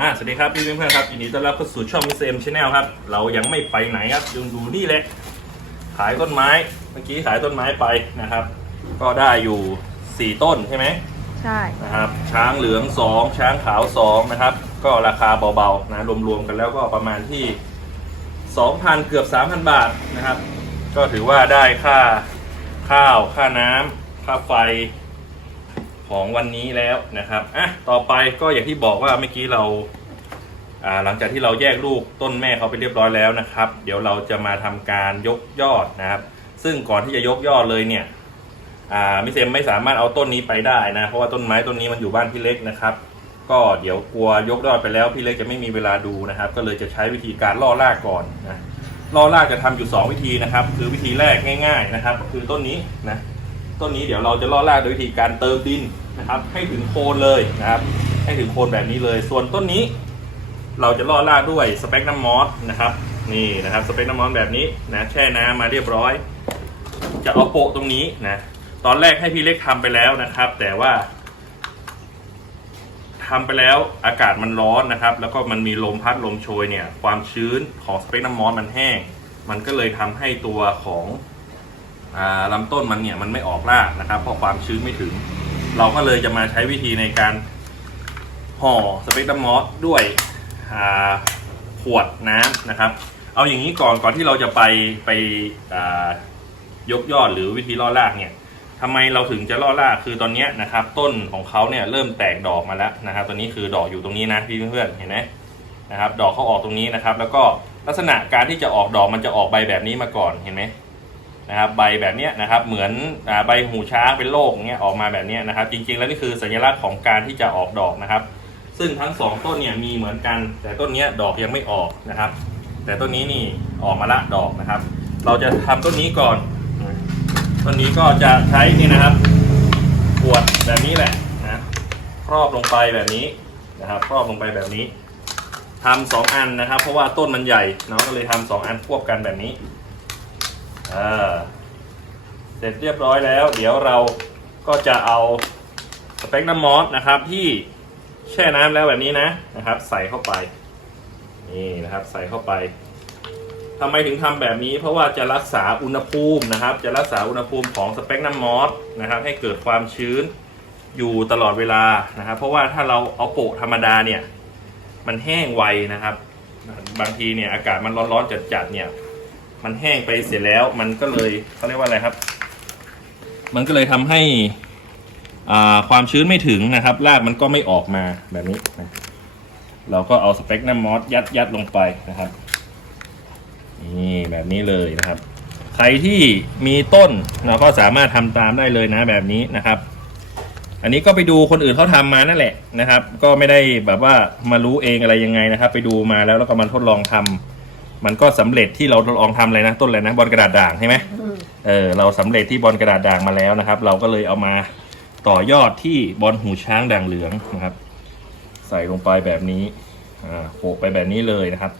อ่าสวัสดีครับพี่เพื่อนๆครับยินดีต้อนรับเข้าสู่ช่องมิสเอ็มชาแนลครับ เรายังไม่ไปไหนครับยังอยู่นี่แหละ ขายต้นไม้เมื่อกี้ขายต้นไม้ไปนะครับ ก็ได้อยู่ 4 ต้นใช่ไหมใช่นะครับ ช้างเหลือง 2 ช้างขาว 2 นะครับ ก็ราคาเบาๆนะรวมๆกันแล้วก็ประมาณที่ 2,000 เกือบ 3,000 บาทนะครับ ก็ถือว่าได้ค่าข้าวค่าน้ำค่าไฟ ของวันนี้แล้วนะครับอะต่อไปก็อย่างที่บอกว่าเมื่อกี้เราอ่าหลังจากที่เราแยกลูกต้นแม่เขาไปเรียบร้อยแล้วนะครับ เดี๋ยวเราจะมาทำการยกยอดนะครับ ซึ่งก่อนที่จะยกยอดเลยเนี่ยอ่ามิเซมไม่สามารถเอาต้นนี้ไปได้นะเพราะว่าต้นไม้ต้นนี้มันอยู่บ้านพี่เล็กนะครับ ก็เดี๋ยวกลัวยกยอดไปแล้วพี่เล็กจะไม่มีเวลาดูนะครับ ก็เลยจะใช้วิธีการล่อรากก่อนนะล่อรากจะทำอยู่ 2 วิธีนะครับ คือวิธีแรกง่าย ๆนะครับ คือต้นนี้นะ ต้นนี้เดี๋ยวเราจะล่อรากโดยวิธีการเติมดินนะครับ ให้ถึงโคนเลยนะครับ ให้ถึงโคนแบบนี้เลย ส่วนต้นนี้ เราจะล่อรากด้วยสเปกน้ำมอสนะครับ นี่นะครับสเปกน้ำมอสแบบนี้นะแช่น้ำมาเรียบร้อย จะเอาโปะตรงนี้นะตอนแรกให้พี่เล็กทำไปแล้วนะครับ แต่ว่าทำไปแล้วอากาศมันร้อนนะครับ แล้วก็มันมีลมพัดลมโชยเนี่ย ความชื้นของสเปกน้ำมอสมันแห้ง มันก็เลยทำให้ตัวของ ลำต้นมันเนี่ยมันไม่ออกรากนะครับเพราะความชื้นไม่ถึง เราก็เลยจะมาใช้วิธีในการห่อสเปกน้ำมอสด้วยขวดน้ำนะครับ เอาอย่างนี้ก่อนก่อนที่เราจะไปไปยกยอดหรือวิธีล่อรากเนี่ยทำไมเราถึงจะล่อรากคือตอนนี้นะครับ ต้นของเขาเนี่ยเริ่มแตกดอกมาแล้วนะครับตัวนี้คือดอกอยู่ตรงนี้นะพี่เพื่อนๆเห็นไหมนะครับ ดอกเขาออกตรงนี้นะครับ แล้วก็ลักษณะการที่จะออกดอกมันจะออกใบแบบนี้มาก่อนเห็นไหม นะครับใบแบบนี้นะครับเหมือนใบหูช้างเป็นโรคอย่างเงี้ยออกมาแบบนี้นะครับ จริงๆแล้วนี่คือสัญลักษณ์ของการที่จะออกดอกนะครับ ซึ่งทั้งสองต้นเนี่ยมีเหมือนกัน แต่ต้นนี้ดอกยังไม่ออกนะครับ แต่ต้นนี้นี่ออกมาละดอกนะครับ เราจะทำต้นนี้ก่อนต้นนี้ก็จะใช้นี่นะครับขวดแบบนี้แหละนะครอบลงไปแบบนี้นะครับ ครอบลงไปแบบนี้ทำสองอันนะครับ เพราะว่าต้นมันใหญ่เนาะก็เลยทำสองอันควบกันแบบนี้ อ่าเสร็จเรียบร้อยแล้ว เดี๋ยวเราก็จะเอาสเปกน้ำมอสนะครับ ที่แช่น้ำแล้วแบบนี้นะนะครับ ใส่เข้าไปนี่นะครับใส่เข้าไปทำไมถึงทำแบบนี้ เพราะว่าจะรักษาอุณหภูมินะครับ จะรักษาอุณหภูมิของสเปกน้ำมอสนะครับ ให้เกิดความชื้นอยู่ตลอดเวลานะครับ เพราะว่าถ้าเราเอาโปะธรรมดาเนี่ย มันแห้งไวนะครับ บางทีเนี่ยอากาศมันร้อนๆจัดๆเนี่ย มันแห้งไปเสียแล้ว มันก็เลยเขาเรียกว่าอะไรครับ มันก็เลยทำให้อ่าความชื้นไม่ถึงนะครับรากมันก็ไม่ออกมาแบบนี้นะเราก็เอาสเปกน้ำมอสยัดยัดลงไปนะครับนี่แบบนี้เลยนะครับ ใครที่มีต้นเราก็สามารถทำตามได้เลยนะแบบนี้นะครับ อันนี้ก็ไปดูคนอื่นเขาทำมานั่นแหละนะครับ ก็ไม่ได้แบบว่ามารู้เองอะไรยังไงนะครับ ไปดูมาแล้วแล้วก็มาทดลองทำ มันก็สำเร็จที่เราทดลองทำอะไรนะต้นอะไรนะบอลกระดาษด่างใช่ไหมเออเราสำเร็จที่บอลกระดาษด่างมาแล้วนะครับ เราก็เลยเอามาต่อยอดที่บอลหูช้างด่างเหลืองนะครับ ใส่ลงไปแบบนี้อ่าโปะไปแบบนี้เลยนะครับ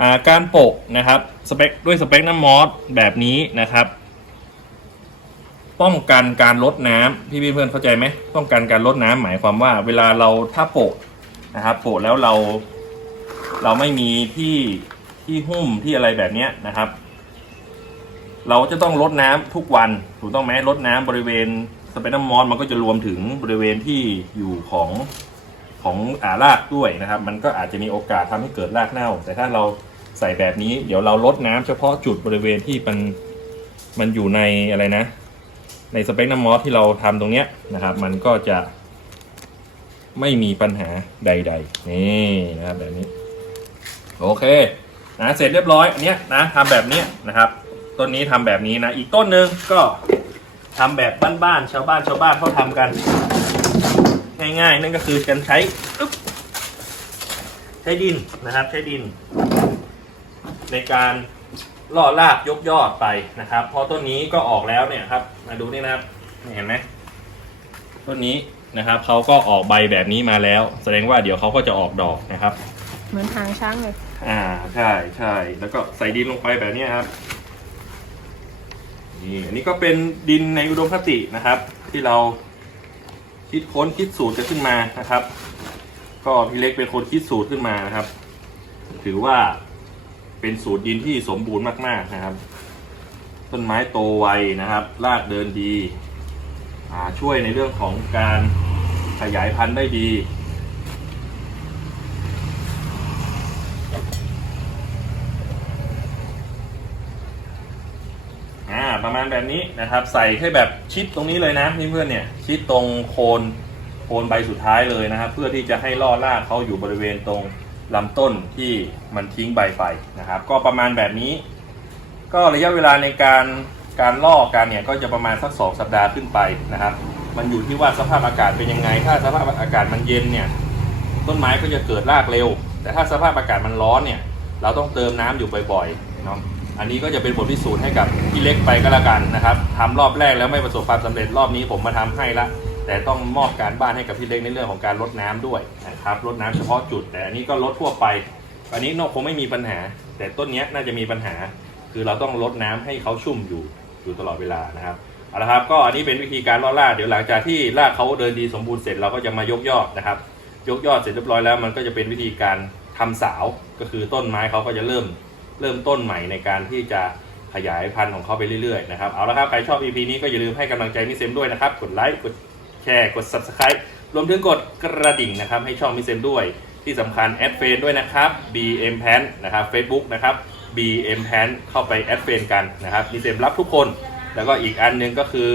อ่าการโปะนะครับสเปคด้วยสเปคน้ำมอสแบบนี้นะครับป้องกันการลดน้ำพี่เพื่อนๆเข้าใจไหมป้องกันการลดน้ำหมายความว่า เวลาเราถ้าโปะนะครับโปะแล้วเรา เราไม่มีที่ ที่หุ้มที่อะไรแบบนี้นะครับ เราจะต้องลดน้ำทุกวันถูกต้องไหมลดน้ำบริเวณสเปนน้ำมอสมันก็จะรวมถึงบริเวณที่อยู่ของของอ่ารากด้วยนะครับ มันก็อาจจะมีโอกาสทำให้เกิดรากเน่า แต่ถ้าเราใส่แบบนี้ เดี๋ยวเราลดน้ำเฉพาะจุดบริเวณที่มันมันอยู่ในอะไรนะ ในสเปกน้ำมอสที่เราทำตรงเนี้ยนะครับ มันก็จะไม่มีปัญหาใด ๆ นี่นะครับแบบนี้ โอเค นะเสร็จเรียบร้อยอันเนี้ยนะทำแบบเนี้ยนะครับ ต้นนี้ทำแบบนี้นะ อีกต้นหนึ่งก็ทำแบบบ้านๆชาวบ้านชาวบ้านเขาทำกัน ง่ายๆ นั่นก็คือการใช้อึ๊บใช้ดินนะครับใช้ดิน ในการล่อรากยกยอดไปนะครับ พอต้นนี้ก็ออกแล้วเนี่ยครับ มาดูนี่นะครับเห็นไหมต้นนี้นะครับเขาก็ออกใบแบบนี้มาแล้ว แสดงว่าเดี๋ยวเขาก็จะออกดอกนะครับ เหมือนหางช้างเลย อ่าใช่ใช่แล้วก็ใส่ดินลงไปแบบนี้ครับนี่อันนี้ก็เป็นดินในอุดมคตินะครับ ที่เราคิดค้นคิดสูตรกันขึ้นมานะครับ ก็พี่เล็กเป็นคนคิดสูตรขึ้นมานะครับ ถือว่าเป็นสูตรดินที่สมบูรณ์มากๆนะครับ ต้นไม้โตไวนะครับรากเดินดีอ่าช่วยในเรื่องของการขยายพันธุ์ได้ดี อ่าประ มาณแบบนี้นะครับ ใส่ให้แบบชิดตรงนี้เลยนะเพื่อนๆเนี่ยชิดตรงโคนโคนใบสุดท้ายเลยนะครับ เพื่อที่จะให้ล่อรากเขาอยู่บริเวณตรงลำต้นที่มันทิ้งใบไปนะครับ ก็ประมาณแบบนี้ ก็ระยะเวลาในการการล่อกันเนี่ยก็จะประมาณสักสองสัปดาห์ขึ้นไปนะครับ มันอยู่ที่ว่าสภาพอากาศเป็นยังไง ถ้าสภาพอากาศมันเย็นเนี่ยต้นไม้ก็จะเกิดรากเร็ว แต่ถ้าสภาพอากาศมันร้อนเนี่ยเราต้องเติมน้ำอยู่บ่อยๆเนาะ อันนี้ก็จะเป็นบทพิสูจน์ให้กับพี่เล็กไปก็แล้วกันนะครับทำรอบแรกแล้วไม่ประสบความสำเร็จรอบนี้ผมมาทำให้ละ แต่ต้องมอบการบ้านให้กับพี่เล็กในเรื่องของการลดน้ำด้วยนะครับลดน้ำเฉพาะจุด แต่อันนี้ก็ลดทั่วไป อันนี้นกคงไม่มีปัญหา แต่ต้นนี้น่าจะมีปัญหา คือเราต้องลดน้ำให้เขาชุ่มอยู่อยู่ตลอดเวลานะครับเอาละครับก็อันนี้เป็นวิธีการล่อราเดี๋ยวหลังจากที่ราเขาเดินดีสมบูรณ์เสร็จเราก็จะมายกยอดนะครับ ยกยอดเสร็จเรียบร้อยแล้วมันก็จะเป็นวิธีการทำสาวก็คือต้นไม้เขาก็จะเริ่ม เริ่มต้นใหม่ในการที่จะขยายพันธุ์ของเขาไปเรื่อยๆนะครับเอาละครับใครชอบ EP นี้ก็อย่าลืมให้กำลังใจมิเซมด้วยนะครับกดไลค์กดแชร์กด Subscribe รวมถึงกดกระดิ่งนะครับให้ช่องมิเซมด้วยที่สำคัญแอดเฟนด้วยนะครับ BM Pan นะครับ Facebook นะครับ BM Pan เข้าไปแอดเฟนกันนะครับมิเซมรับทุกคน แล้วก็อีกอันหนึงก็คือ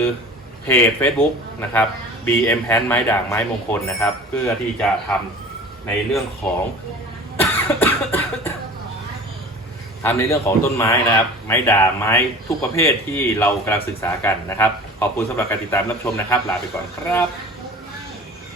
เพจ Facebook นะครับ BM Pan ไม้ด่างไม้มงคลนะครับ เพื่อที่จะทำในเรื่องของ ทำในเรื่องของต้นไม้นะครับ ไม้ด่าไม้ทุกประเภทที่เรากำลังศึกษากันนะครับ ขอบคุณสำหรับการติดตามรับชมนะครับ ลาไปก่อนครับ